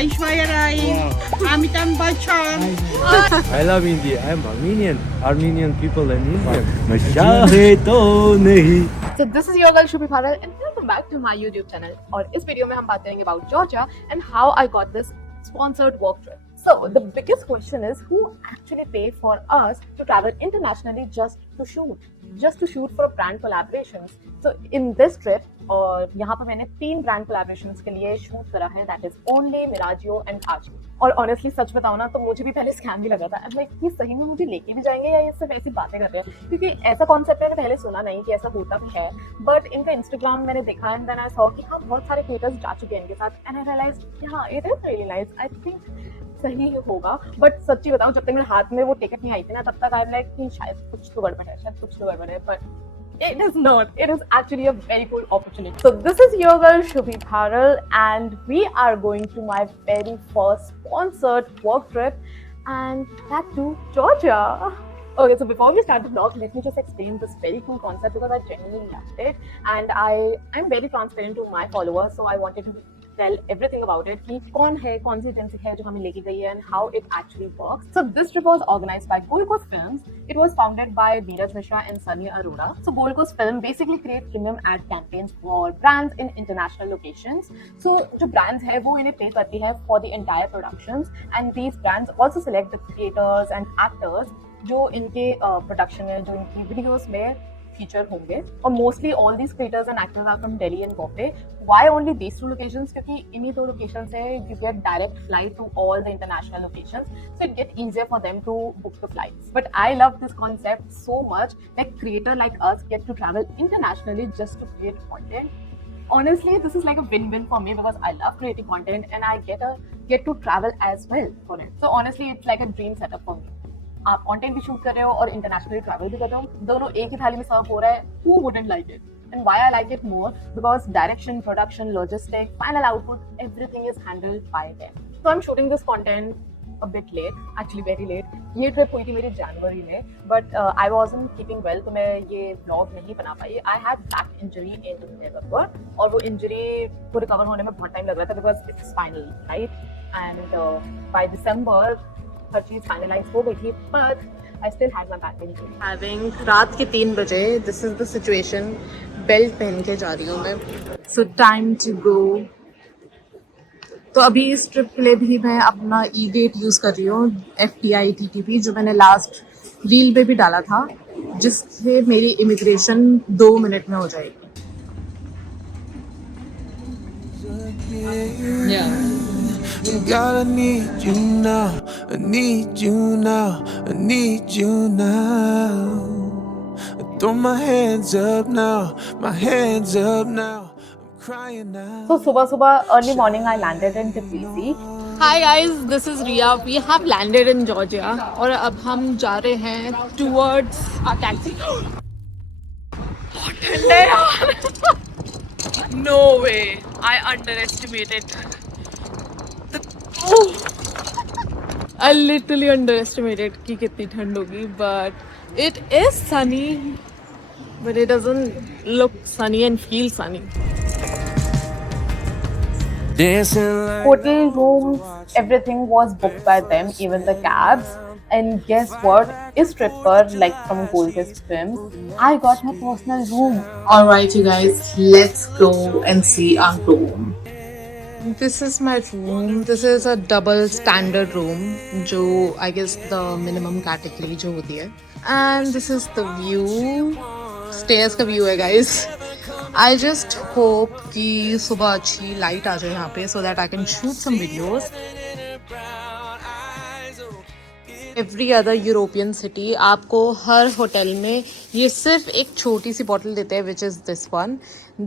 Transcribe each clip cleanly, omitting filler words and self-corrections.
Aishwarya Rai, Amitabh Bachchan. I love India. I'm Armenian people and Indian. मशाहे तो नहीं. So this is your girl Shubhi Bharal and welcome back to my YouTube channel. और इस video में हम बात करेंगे about Georgia and how I got this sponsored work trip. So the biggest question is who actually pay for us to travel internationally just to shoot for brand collaborations. So in this trip और यहाँ पर मैंने 3 brand collaborations के लिए shoot करा है, that is only मिराजियो and आजी. और ऑनेस्टली सच बताऊं ना तो मुझे भी पहले स्कैम भी लगा था. लाइक ये सही में मुझे लेके भी जाएंगे या ये सिर्फ ऐसी बातें कर रहे हैं, क्योंकि ऐसा कॉन्सेप्ट मैंने पहले सुना नहीं कि ऐसा होता भी है. बट इनका इंस्टाग्राम मैंने देखा एंड देन आई सॉ कि हाँ बहुत सारे क्रिएटर्स जा चुके हैं इनके साथ एंड आई रियलाइज्ड हाँ it is really nice. I think सही होगा. बट सच्ची बताऊं जब तक मेरे हाथ में वो टिकट नहीं आई थी ना तब तक आई लाइक कि शायद कुछ तो गड़बड़ है. But it is not. It is actually a very cool opportunity. So this is your girl Shubhi Bharal and we are going to my very first sponsored work trip and that to Georgia. Okay, so before we start the vlog, let me just explain this very cool concept because I genuinely loved it and I'm very transparent to my followers, so I wanted to tell everything about it कि कौन है, कौन सी agency है जो हमें लेके गई है and how it actually works. So this trip was organized by Gold Coast Films. It was founded by Dheeraj Mishra and Sunny Arora. So Gold Coast Film basically create premium ad campaigns for brands in international locations. So जो brands है वो इन्हें pay करती है for the entire productions and these brands also select the creators and actors जो इनके production में, जो इनकी videos में फीचर होंगे. और mostly all these creators and actors are from Delhi and Bombay. Why only these 2 locations? क्योंकि इन्हीं 2 लोकेशंस से you get direct flight to all the international locations, so it get easier for them to book the flights. But I love this concept so much that creator like us get to travel internationally just to create content. Honestly, this is like a win-win for me because I love creating content and I get to travel as well for it. So honestly, it's like a dream setup for me. आप content भी shoot कर रहे हो और internationally travel भी कर रहे हो, दोनों एक ही थाली में सर्व हो रहा है. Who wouldn't like it? And why I like it more? Because direction, production, logistics, final output, everything is handled by them. So I'm shooting this content a bit late, actually very late. ये trip हुई थी मेरी जनवरी में, but I wasn't keeping well, तो मैं ये vlog नहीं बना पाई. I had back injury in November और वो injury को रिकवर होने में बहुत टाइम लग रहा था because it's spinal, right? And by December हर चीज फाइनलाइज हो गई थी, but I still had my back injury. Having रात के 3 बजे, this is the situation. Belt पहन के जा रही हूँ मैं. So time to go. तो अभी इस ट्रिप के लिए भी मैं अपना ई-गेट यूज़ कर रही हूँ, FTI TTP, जो मैंने लास्ट रील पे भी डाला था, जिससे मेरी इमिग्रेशन 2 मिनट में हो जाएगी. God, I need you now. I need you now. I need you now. Throw my hands up now. My hands up now. I'm crying now. So सुबह early morning I landed in Tbilisi. Hi guys, this is Riya. We have landed in Georgia और अब हम जा रहे हैं towards our taxi. बहुत ठंड है यार. No way. I underestimated. I literally underestimated कि कितनी ठंड होगी, but it is sunny, but it doesn't look sunny and feel sunny. Hotel rooms, everything was booked by them, even the cabs. And guess what? इस trip पर, like from Gold Coast Films, I got my personal room. Alright, you guys, let's go and see our room. This is my room. This is a double standard room, जो I guess the minimum category जो होती है. And this is the view. Stairs का view है guys. I just hope कि सुबह अच्छी light आ जाए यहाँ पे so that I can shoot some videos. Every other European city आपको हर होटल में ये सिर्फ एक छोटी सी बॉटल देते हैं, which is this one.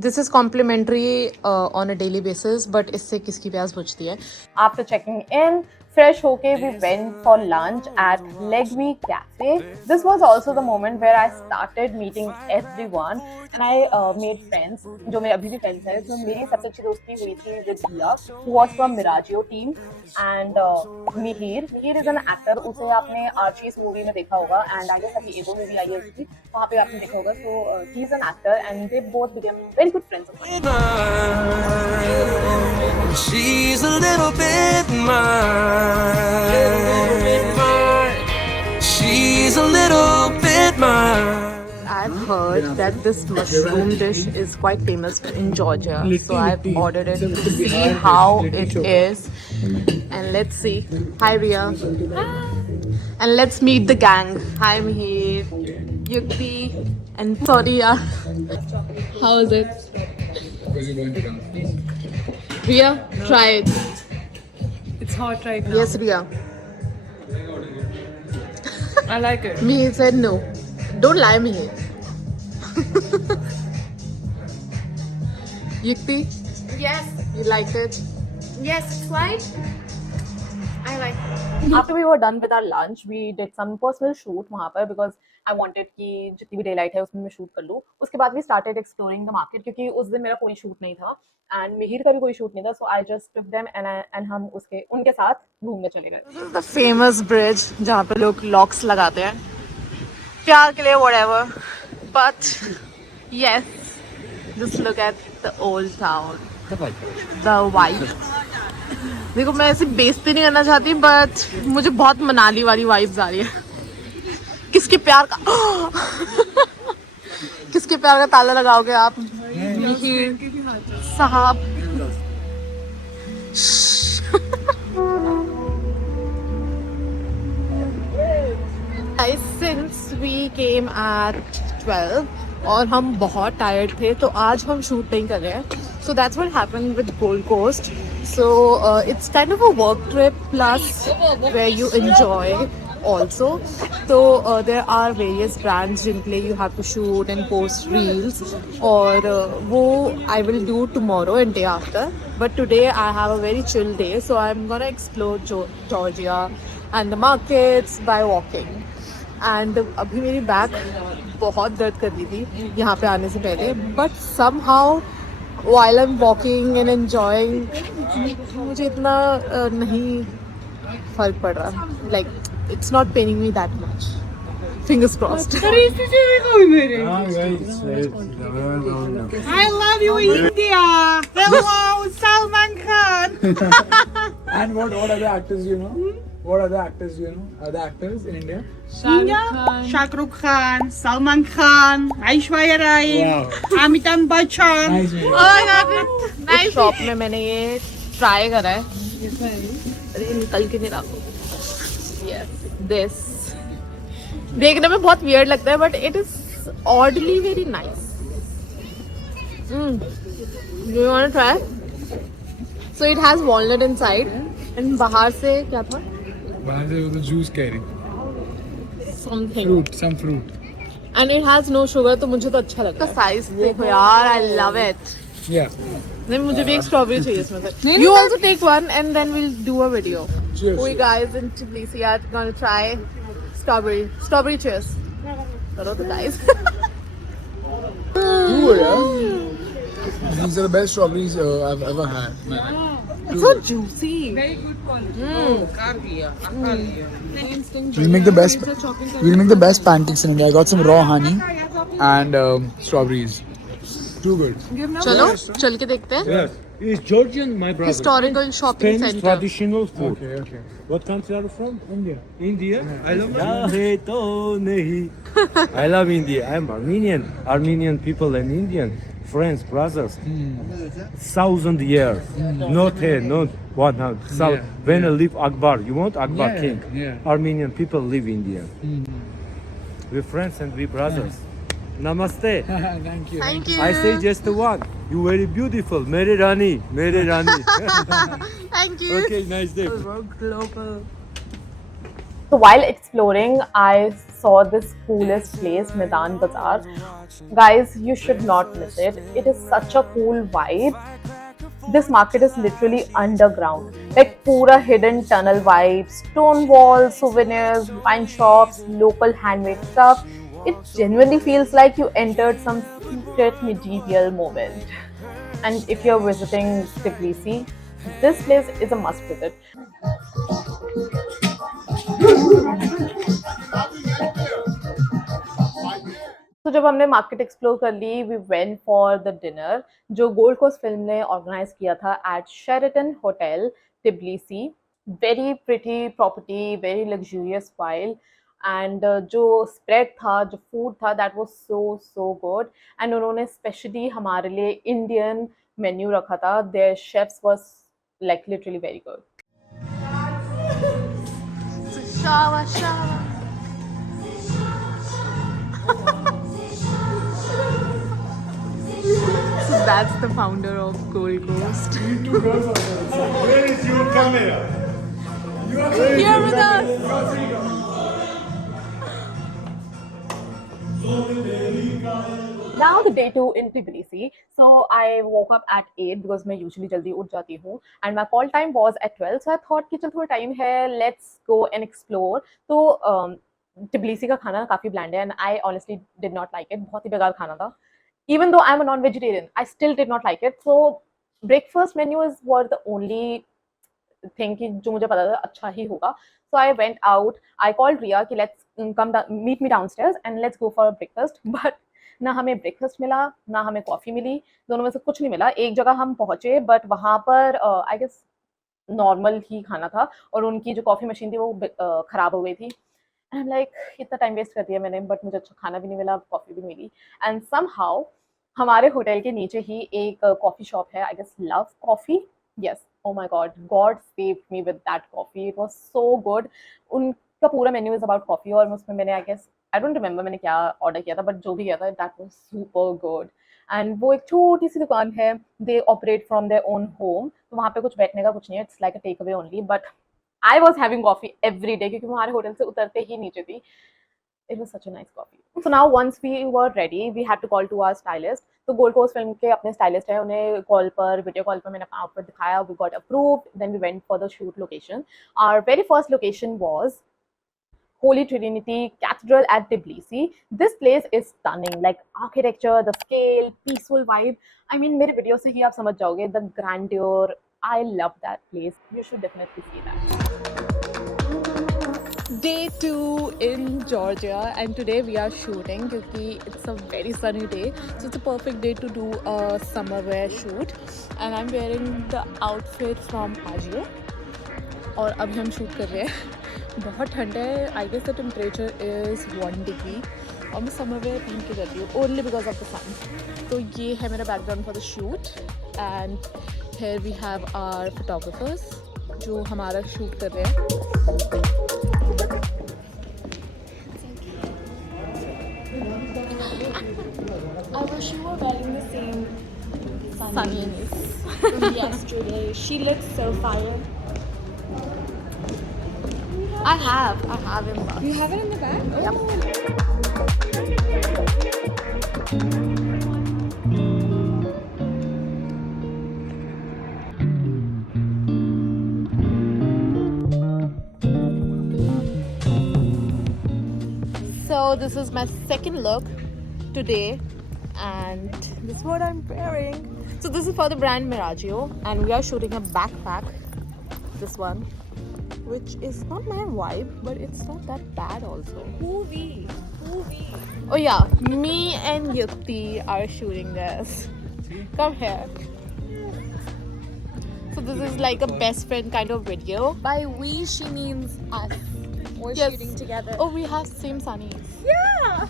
This is complimentary on a daily basis, but इससे किसकी प्यास बुझती है. After checking in, fresh होके we went for lunch at Legui Cafe. This was also the moment where I started meeting everyone and I made friends, जो मेरे अभी भी friends हैं. तो मेरी सबसे अच्छी दोस्ती हुई थी with Dia, who was from Miragio team, and Mihir. Mihir is an actor. उसे आपने Archie's movie में देखा होगा, and I guess अभी एगो movie आई है उसकी, वहाँ पे आपने देखा होगा. So he is an actor and they both became very good friends of mine. She's a little bit mine. She's a little bit mine. I've heard that this mushroom dish is quite famous in Georgia, so I've ordered it to see how it is. And let's see. Hi Ria. And let's meet the gang. Hi Mihir, Yukti, and Sonia. How is it? Ria, try it. It's hot right now. Yes, Ria. I like it. Mihir said no. Don't lie, Mihir. Yukti, Yes, you liked it? yes, it's like I like it. After we were done with our lunch, we did some personal shoot वहाँ पर because I wanted कि जितनी भी daylight है उसमें मैं shoot कर लूँ. उसके बाद we started exploring the market क्योंकि उस दिन मेरा कोई shoot नहीं था and मिहिर का भी कोई shoot नहीं था, so I just took them and हम उनके साथ घूमने चले गए. This is the famous bridge जहाँ पे लोग locks लगाते हैं प्यार के लिए whatever, but yes, just look at the old town, the vibe. देखो मैं ऐसे बेइज्जती नहीं करना चाहती बट मुझे बहुत मनाली वाली वाइब्स आ रही है. किसके प्यार का किसके प्यार का ताला लगाओगे आप? साहब. Since we came at 12 और हम बहुत टायर्ड थे तो आज हम शूट नहीं कर रहे हैं. So that's what happened with Gold Coast. So it's kind of a work trip plus where you enjoy also. So there are various brands जिनके लिए you have to shoot and post reels और वो I will do tomorrow and day after. But today I have a very chill day, so I'm gonna explore Georgia and the markets by walking. And अभी मेरी back बहुत दर्द कर रही थी यहाँ पे आने से पहले, but somehow while I'm walking and enjoying मुझे इतना नहीं फर्क पड़ रहा. Like it's not paining me that much. Fingers crossed. I love you, India. Hello, Salman Khan. And what other actors you know? What other actors you know? Other actors in India? India, Shah Rukh Khan, Salman Khan, Aishwarya Rai, Amitabh Bachchan. Nice man. इस shop में मैंने ये try करा है. अरे निकल के नहीं रहा. Yes, this. देखने में बहुत weird लगता है but it is oddly very nice. Do you want to try? So it has walnut inside and बाहर से क्या था? बाहर से वो तो juice कह रही. Something. Fruit, some fruit. And it has no sugar तो मुझे तो अच्छा लगता है. Size देखो यार, I love it. Yeah. नहीं मुझे भी एक स्ट्रॉबेरी चाहिए इसमें से. You also take one and then we'll do a video. Cheers. We guys in Tbilisi are gonna try strawberry. Strawberry cheers. करो तो guys. Good, yeah? These are the best strawberries I've ever had. Man. It's so juicy. Very good quality. We'll make the best pancakes in India. I got some raw honey and strawberries. Too good. चलो चल के देखते हैं. Yes, it's Georgian, my brother. Historical shopping Spanish center. traditional food. Okay. What country are you from? India. India. I love I love India. I'm Armenian. Armenian people and Indian friends, brothers. 1,000 years. Not here, not 100. Yeah, When I live Akbar, you want Akbar Yeah, king? yeah. Armenian people live India. We're friends and we brothers. Namaste. Thank you. Thank you. I say just one. You very beautiful. Mere Rani. Mere Rani. Thank you. Okay, nice day. So while exploring, I saw this coolest place, Maidan Bazaar. Guys, you should not miss it. It is such a cool vibe. This market is literally underground. Like pura hidden tunnel vibes, stone walls, souvenirs, wine shops, local handmade stuff. It genuinely feels like you entered some secret medieval moment. And if you're visiting Tbilisi, this place is a must visit. तो जब हमने market explore कर ली, we went for the dinner जो Gold Coast film ने organise किया था at Sheraton hotel Tbilisi. Very pretty property, very luxurious while, and जो स्प्रेड था, जो फूड था, that was so good. And उन्होंने स्पेशली हमारे लिए इंडियन मेन्यू रखा था. Their chefs was like literally very good. Shower, shower. So that's the founder of Gold Coast. Where is your camera? Here with us. Now the day 2 in Tbilisi. So I woke up at 8 because मैं usually जल्दी उठ जाती हूँ, and my call time was at 12. So I thought कि चल थोड़ा time है, let's go and explore. तो Tbilisi का खाना काफ़ी bland है, and I honestly did not like it. बहुत ही बेकार खाना था. Even though I'm a non-vegetarian, I still did not like it. So breakfast menus were the only thing कि जो मुझे पता था अच्छा ही होगा. So I went out. I called Riya कि let's meet me downstairs and let's go for breakfast. But ना हमें ब्रेकफास्ट मिला, ना हमें कॉफ़ी मिली, दोनों में से कुछ नहीं मिला. एक जगह हम पहुँचे, बट वहाँ पर आई गेस नॉर्मल ही खाना था, और उनकी जो कॉफ़ी मशीन थी वो ख़राब हो गई थी. एंड आई एम लाइक इतना टाइम वेस्ट कर दिया मैंने, बट मुझे अच्छा खाना भी नहीं मिला, कॉफ़ी भी मिली. एंड समहाउ हमारे होटल के नीचे ही एक कॉफ़ी शॉप है, I guess love coffee. Yes, oh my god saved me with that coffee. It was so good. उनका पूरा मेन्यू इज अबाउट कॉफ़ी, और उसमें मैंने I guess I don't remember मैंने क्या ऑर्डर किया था, बट जो भी किया था that was super good. And वो एक छोटी सी दुकान है, they operate from their own home, तो वहाँ पे कुछ बैठने का कुछ नहीं है, it's like a take away only. But I was having coffee every day क्योंकि हमारे होटल से उतरते ही नीचे थी. It was such a nice coffee. So now once we were ready, we had to call to our stylist. तो gold Coast film के अपने stylist हैं, उन्हें कॉल पर, वीडियो कॉल पर मैंने अपना आउटफिट दिखाया. We got approved. Then we went for the shoot location. Our very first location was Holy Trinity Cathedral at Tbilisi. This place is stunning, like architecture, the scale, peaceful vibe. I mean, मेरे video से ही आप समझ जाओगे the grandeur. I love that place. You should definitely see that. Day 2 in Georgia, and today we are shooting क्योंकि it's a very sunny day, so it's a perfect day to do a summer wear shoot. And I'm wearing the outfit from Ajio, और अभी हम shoot कर रहे हैं. बहुत ठंड है, I guess the temperature is 1 degree, और मैं समर वेयर पहन के जाती हूँ only because of the sun. तो ये है मेरा background for the shoot, and here we have our photographers जो हमारा शूट कर रहे हैं. I wish you were wearing the same Sunnies. from yesterday. She looks so fire. I have in the You have it in the bag? Yep. So this is my second look today, and this is what I'm wearing. So this is for the brand Miragio, and we are shooting a backpack, this one, which is not my vibe, but it's not that bad also. Who we? Oh yeah, me and Yutti are shooting this. Come here. So this is like a best friend kind of video. By we, she means us. We're Yes. shooting together. Oh, we have same sunnies. yeah!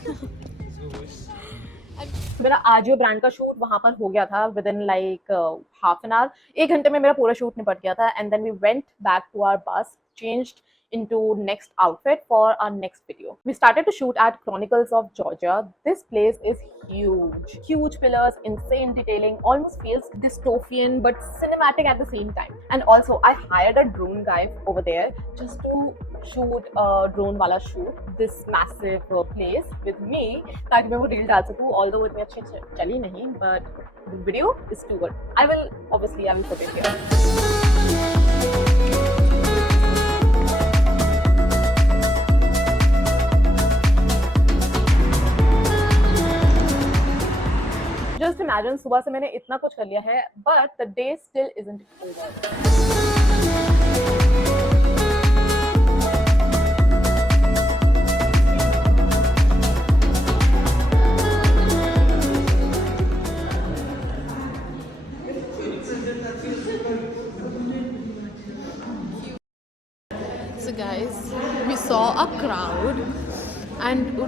मेरा Ajio brand का shoot वहाँ पर हो गया था within like half an hour. 1 घंटे में मेरा पूरा शूट निपट गया था. And then we went back to our bus, changed into next outfit for our next video. We started to shoot at Chronicles of Georgia. This place is huge. Huge pillars, insane detailing, almost feels dystopian but cinematic at the same time. And also I hired a drone guy over there just to shoot a drone wala shoot this massive place with me ताकि मैं वो reel डाल सकूँ. Although इतनी अच्छी चली नहीं, but the video is too good. I will put it here. Just imagine, सुबह से मैंने इतना कुछ कर लिया है, but the day still isn't over.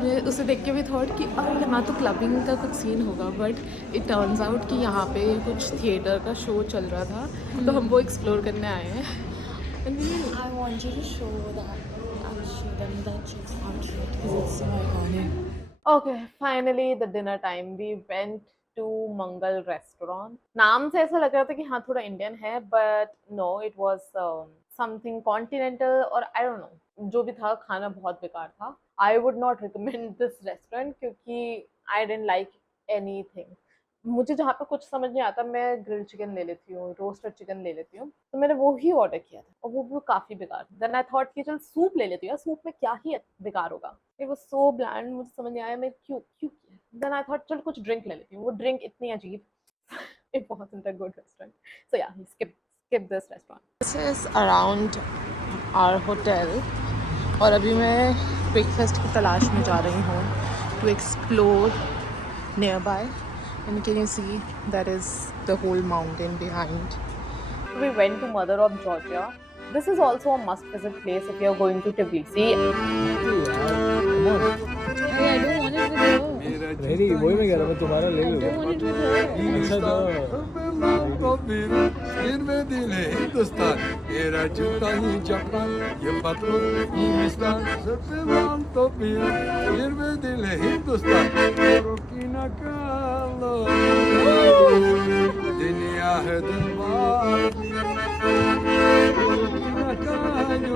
मैं उसे देख के भी थॉट कि अरे यहाँ तो क्लबिंग का कुछ सीन होगा, बट इट टर्न्स आउट कि यहाँ पे कुछ थिएटर का शो चल रहा था, तो हम वो एक्सप्लोर करने आए हैं। I want you to show that chicks outfit because it's so iconic. Okay, finally the dinner time. We went to Mangal restaurant. नाम से ऐसा लग रहा था कि हाँ थोड़ा इंडियन है, but no, it was something continental or I don't know. जो भी था खाना बहुत बेकार था. I would not recommend this restaurant क्योंकि I didn't like anything. मुझे जहाँ पे कुछ समझ नहीं आता मैं ग्रिल चिकन ले लेती हूँ, रोस्टेड चिकन ले लेती हूँ, तो मैंने वो ही ऑर्डर किया था और वो भी काफ़ी बेकार था। देन आई थॉट कि चल सूप ले लेती हूँ यार, सूप में क्या ही बेकार होगा। इट वाज सो ब्लैंड, मुझे समझ नहीं आया मैं क्यों किया। देन आई थॉट चल कुछ ड्रिंक ले लेती हूँ, वो ड्रिंक इतनी अजीब। It wasn't a good restaurant, so yeah skip this restaurant. This is around our hotel और अभी मैं ब्रेकफास्ट की तलाश में जा रही हूँ to explore nearby. And can you see that is the whole mountain behind? We went to Mother of Georgia. This is also a must visit place if you are going to Tbilisi. Hey, I don't want it with her. नहीं वही मैं कह रहा हूँ, तुम्हारा ले लो। I don't want it with her. अच्छा था। फिर में दिल है हिंदुस्तान, मेरा जूता ही जापान, ये पत्रों हिंदुस्तान, सबसे नाम तो फिर में दिल है हिंदुस्तान, रोकी न कालो, दुनिया है दरबार, रोकी न कालो,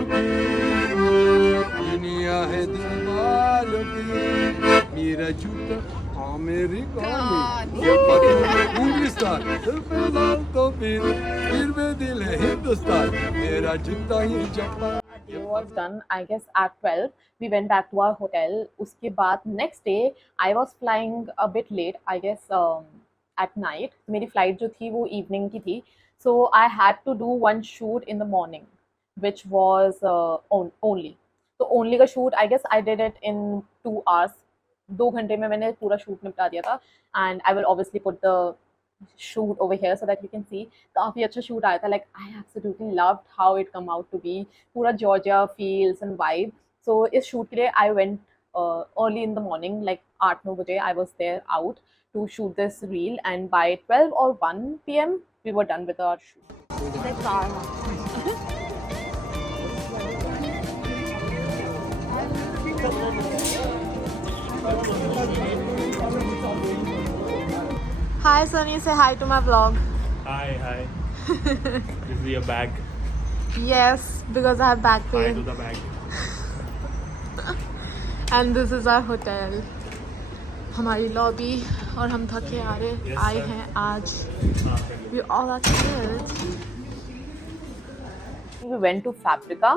दुनिया है दरबार, मेरा जूता अमेरिका में, ये पत्रों हिंदुस्तान, सबसे नाम तो फिर में दिल है हिंदुस्तान, मेरा जूता ही Japan. It was done, I guess, at 12. We went back to our hotel. उसके बाद next day, I was flying a bit late, I guess, at night. मेरी flight जो थी वो evening की थी. So I had to do one shoot in the morning, which was only. तो only का shoot, I guess, I did it in 2 hours. 2 घंटे में मैंने पूरा शूट निपटा दिया था. And I will obviously put the shoot over here so that you can see. काफ़ी अच्छा शूट आया था. Like I absolutely loved how it come out to be. पूरा Georgia feels and vibe. So इस shoot के लिए I went early in the morning, like 8-9 बजे I was there out to shoot this reel, and by 12 or 1 PM we were done with our shoot. Hi Sunny, say hi to my vlog. Hi. This is your bag. Yes, because I have back Hi pain. to the bag. And this is our hotel. हमारी lobby और हम थके आए हैं आज. We all are tired. We went to Fabrica.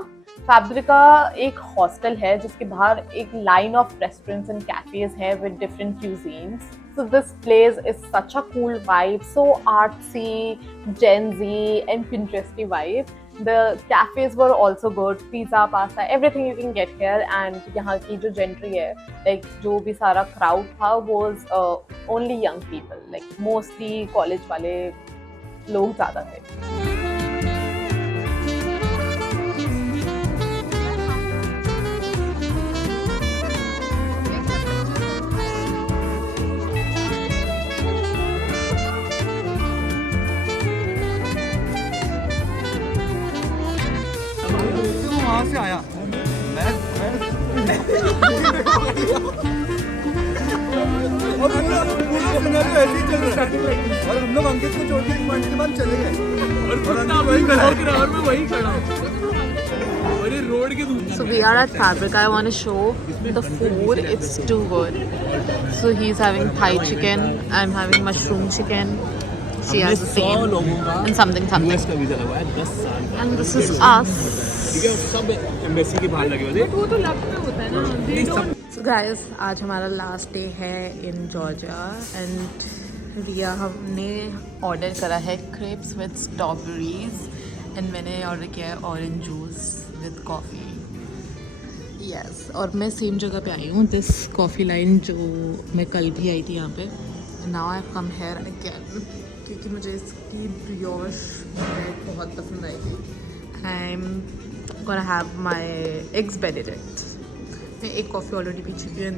Fabrica एक hostel है जिसके बाहर एक line of restaurants and cafes है with different cuisines. So this place is such a cool vibe, so artsy, Gen Z and Pinteresty vibe. The cafes were also good, pizza, pasta, everything you can get here. And यहाँ की जो gentry है, like जो भी सारा crowd था was only young people, like mostly college वाले लोग ज़्यादा थे. वहाँ से आया और पूरा सिनेरियो ऐसे ही चल रहा है और हम लोग अंकित को छोड़ के 1 मिनट के बाद चले गए और मैं वही खड़ा हूँ और ये रोड के दूसरे. So we are at Fabrica. I want to show the food. It's too good. So he's having Thai chicken. I'm having mushroom chicken. She has the same and something. And this is us. सब embassy के बाहर लगे हुए थे. वो तो lab में होता है ना. So guys, आज हमारा लास्ट डे है इन जॉर्जिया एंड रिया हमने ऑर्डर करा है क्रेप्स विद स्ट्रॉबेरीज एंड मैंने ऑर्डर किया है orange juice with coffee. Yes, और मैं सेम जगह पे आई हूँ, दिस कॉफ़ी लाइन जो मैं कल भी आई थी यहाँ पे. Now I have come here again क्योंकि मुझे इसकी ब्रियोश ब्रेड बहुत पसंद आई थी. I am gonna have my eggs Benedict. मैं एक कॉफ़ी ऑलरेडी पी चुकी हूँ.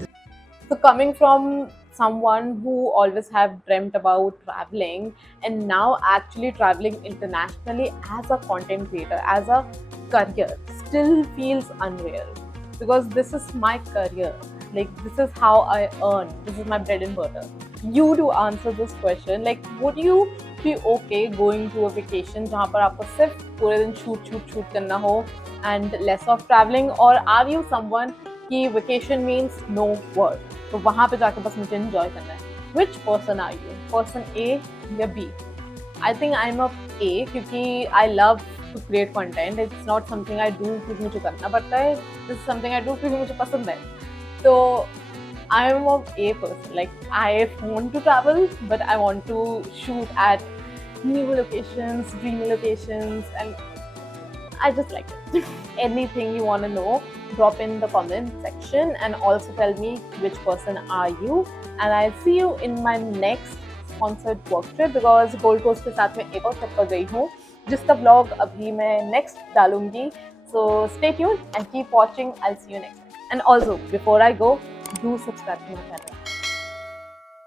So coming from someone who always have dreamt about traveling and now actually traveling internationally as a content creator, as a career, still feels unreal because this is my career. Like, this is how I earn. This is my bread and butter. You to answer this question, like, would you be okay going to a vacation जहाँ पर आपको सिर्फ पूरे दिन shoot करना हो and less of traveling, or are you someone कि vacation means no work, तो वहाँ पे जाके बस मुझे enjoy करना है? Which person are you? Person A या B? I think I'm a A क्योंकि I love to create content. It's not something I do क्योंकि मुझे करना पड़ता है. This is something I do क्योंकि मुझे पसंद है. So I'm a A person. Like, I want to travel, but I want to shoot at new locations, dreamy locations, and I just like it. Anything you want to know, drop in the comment section and also tell me which person are you. And I'll see you in my next sponsored work trip because Gold Coast के साथ में एक और trip पर गई हूँ जिसका vlog अभी मैं next डालूंगी. So stay tuned and keep watching. I'll see you next time. And also, before I go, do subscribe to my channel.